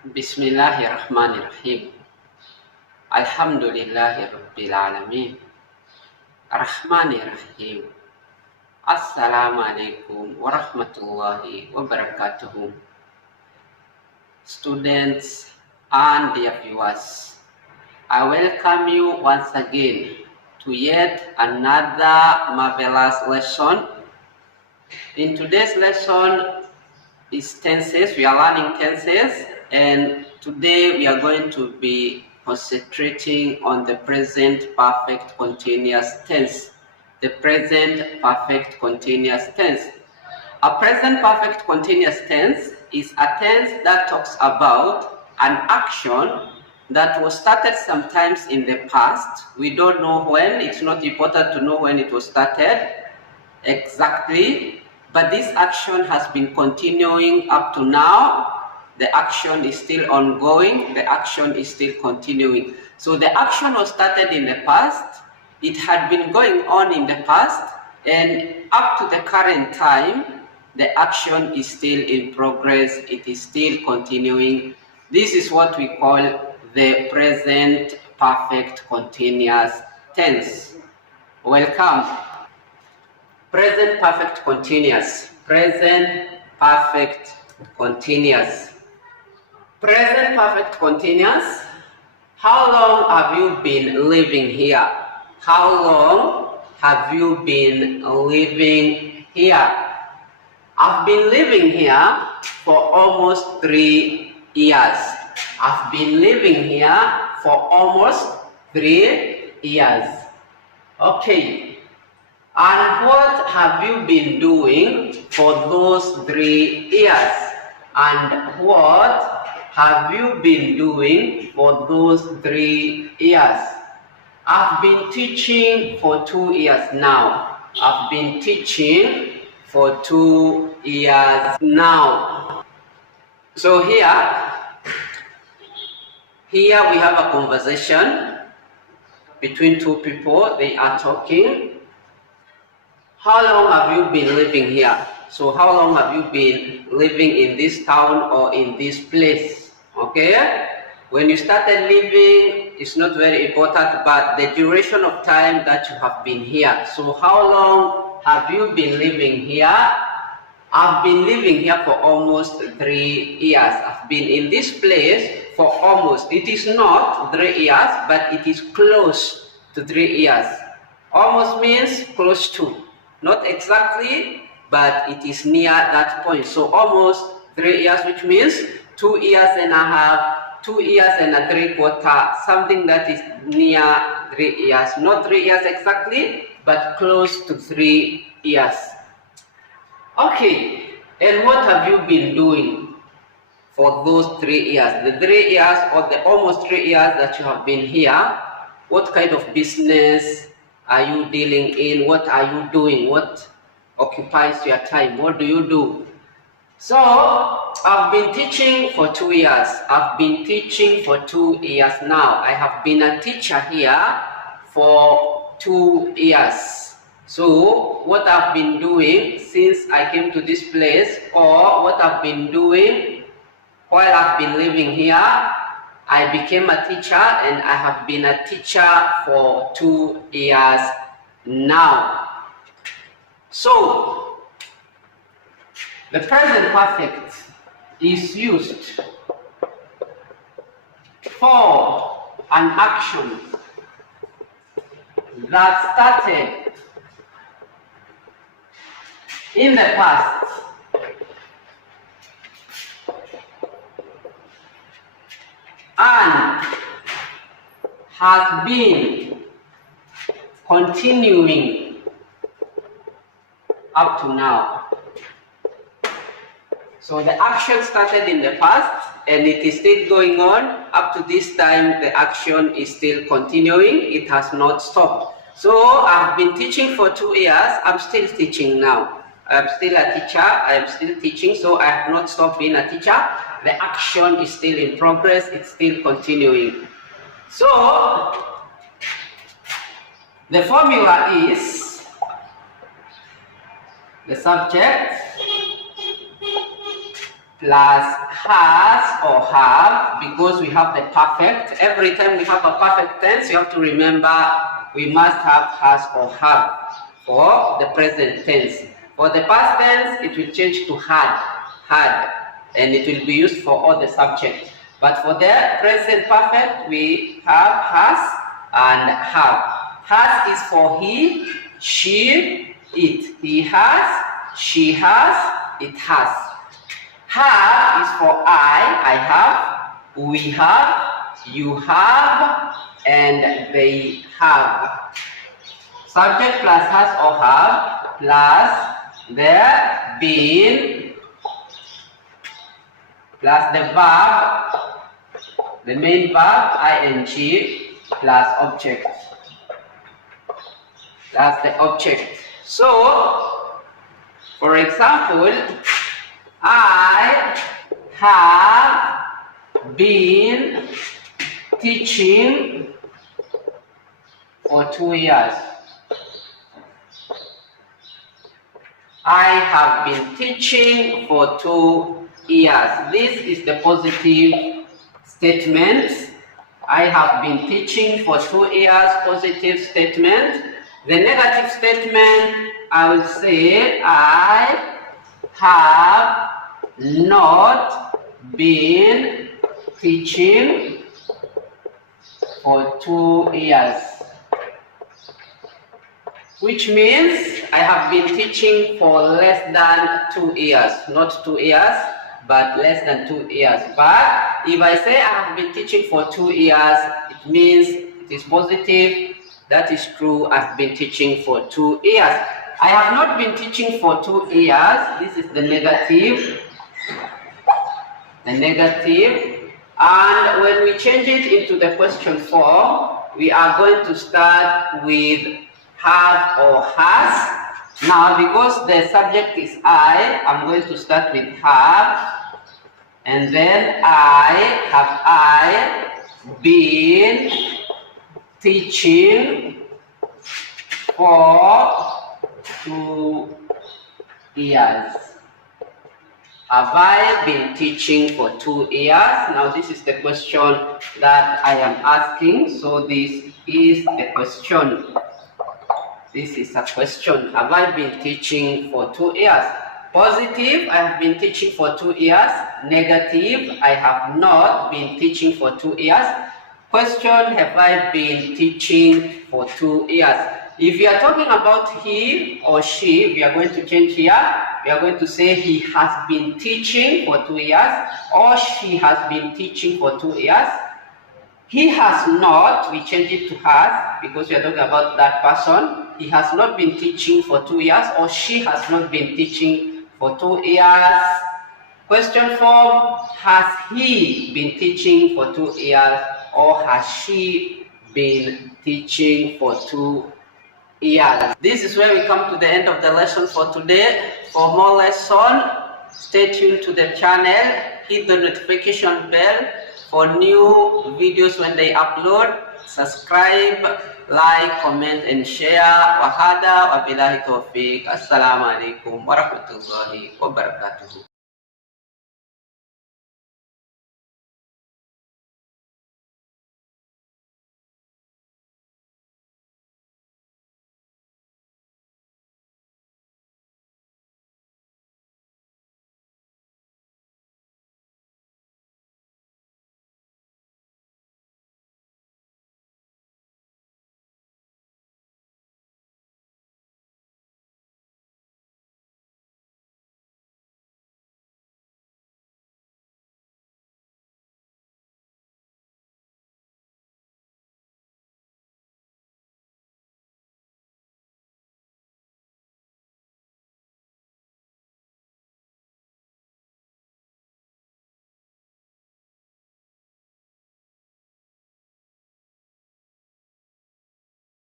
Bismillahirrahmanirrahim. Alhamdulillahi Rabbil Alamin. Ar-Rahmanir-Rahim. Assalamualaikum warahmatullahi wabarakatuh. Students and dear viewers, I welcome you once again to yet another marvelous lesson. In today's lesson is tenses. We are learning tenses, and today we are going to be concentrating on the present perfect continuous tense. The present perfect continuous tense. A present perfect continuous tense is a tense that talks about an action that was started sometimes in the past. We don't know when. It's not important to know when it was started exactly, but this action has been continuing up to now. The action is still ongoing. The action is still continuing. So the action was started in the past. It had been going on in the past, and up to the current time, the action is still in progress. It is still continuing. This is what we call the present perfect continuous tense. Welcome. Present perfect continuous. Present perfect continuous. Present perfect continuous. How long have you been living here? How long have you been living here? I've been living here for almost 3 years. I've been living here for almost 3 years. Okay. And what have you been doing for those 3 years? And what have you been doing for those 3 years? I've been teaching for 2 years now. I've been teaching for 2 years now. So here we have a conversation between two people. They are talking. How long have you been living here? So how long have you been living in this town or in this place? Okay? When you started living, it's not very important, but the duration of time that you have been here. So how long have you been living here? I've been living here for almost 3 years. I've been in this place for almost, it is not 3 years, but it is close to 3 years. Almost means close to. Not exactly, but it is near that point. So almost 3 years, which means 2 years and a half, 2 years and a 3/4, something that is near 3 years. Not 3 years exactly, but close to 3 years. Okay, and what have you been doing for those 3 years? The 3 years or the almost 3 years that you have been here, what kind of business are you dealing in? What are you doing? What occupies your time? What do you do? So, I've been teaching for 2 years. I've been teaching for 2 years now. I have been a teacher here for 2 years. So, what I've been doing since I came to this place, or what I've been doing while I've been living here, I became a teacher, and I have been a teacher for 2 years now. So, the present perfect is used for an action that started in the past and has been continuing up to now. So the action started in the past and it is still going on. Up to this time, the action is still continuing. It has not stopped. So I've been teaching for 2 years. I'm still teaching now. I'm still a teacher. I'm still teaching, so I have not stopped being a teacher. The action is still in progress. It's still continuing. So the formula is the subject plus has or have, because we have the perfect. Every time we have a perfect tense, you have to remember we must have has or have for the present tense. For the past tense, it will change to had, and it will be used for all the subjects. But for the present perfect, we have has and have. Has is for he, she, it. He has, she has, it has. Have is for I have, we have, you have, and they have. Subject plus has or have plus the been plus the verb, the main verb ing plus object plus the object. So, for example, I have been teaching for 2 years. I have been teaching for 2 years. This is the positive statement. I have been teaching for 2 years, positive statement. The negative statement, I will say, I have not been teaching for 2 years. Which means I have been teaching for less than 2 years. Not 2 years, but less than 2 years. But if I say I have been teaching for 2 years, it means it is positive. That is true. I've been teaching for 2 years. I have not been teaching for 2 years. This is the negative. The negative. And when we change it into the question form, we are going to start with have or has. Now, because the subject is I'm going to start with have, and then I been teaching for 2 years. Have I been teaching for 2 years? Now, this is the question that I am asking. So this is the question. This is a question. Have I been teaching for 2 years? Positive, I have been teaching for 2 years. Negative, I have not been teaching for 2 years. Question, have I been teaching for 2 years? If you are talking about he or she, we are going to change here. We are going to say he has been teaching for 2 years, or she has been teaching for 2 years. He has not, we change it to has, because we are talking about that person. He has not been teaching for 2 years, or she has not been teaching for 2 years. Question form, has he been teaching for 2 years, or has she been teaching for 2 years? This is where we come to the end of the lesson for today. For more lesson, stay tuned to the channel, hit the notification bell for new videos when they upload. Subscribe, like, comment, and share. Wahada wabillahi taufiq. Assalamu alaikum warahmatullahi wabarakatuh.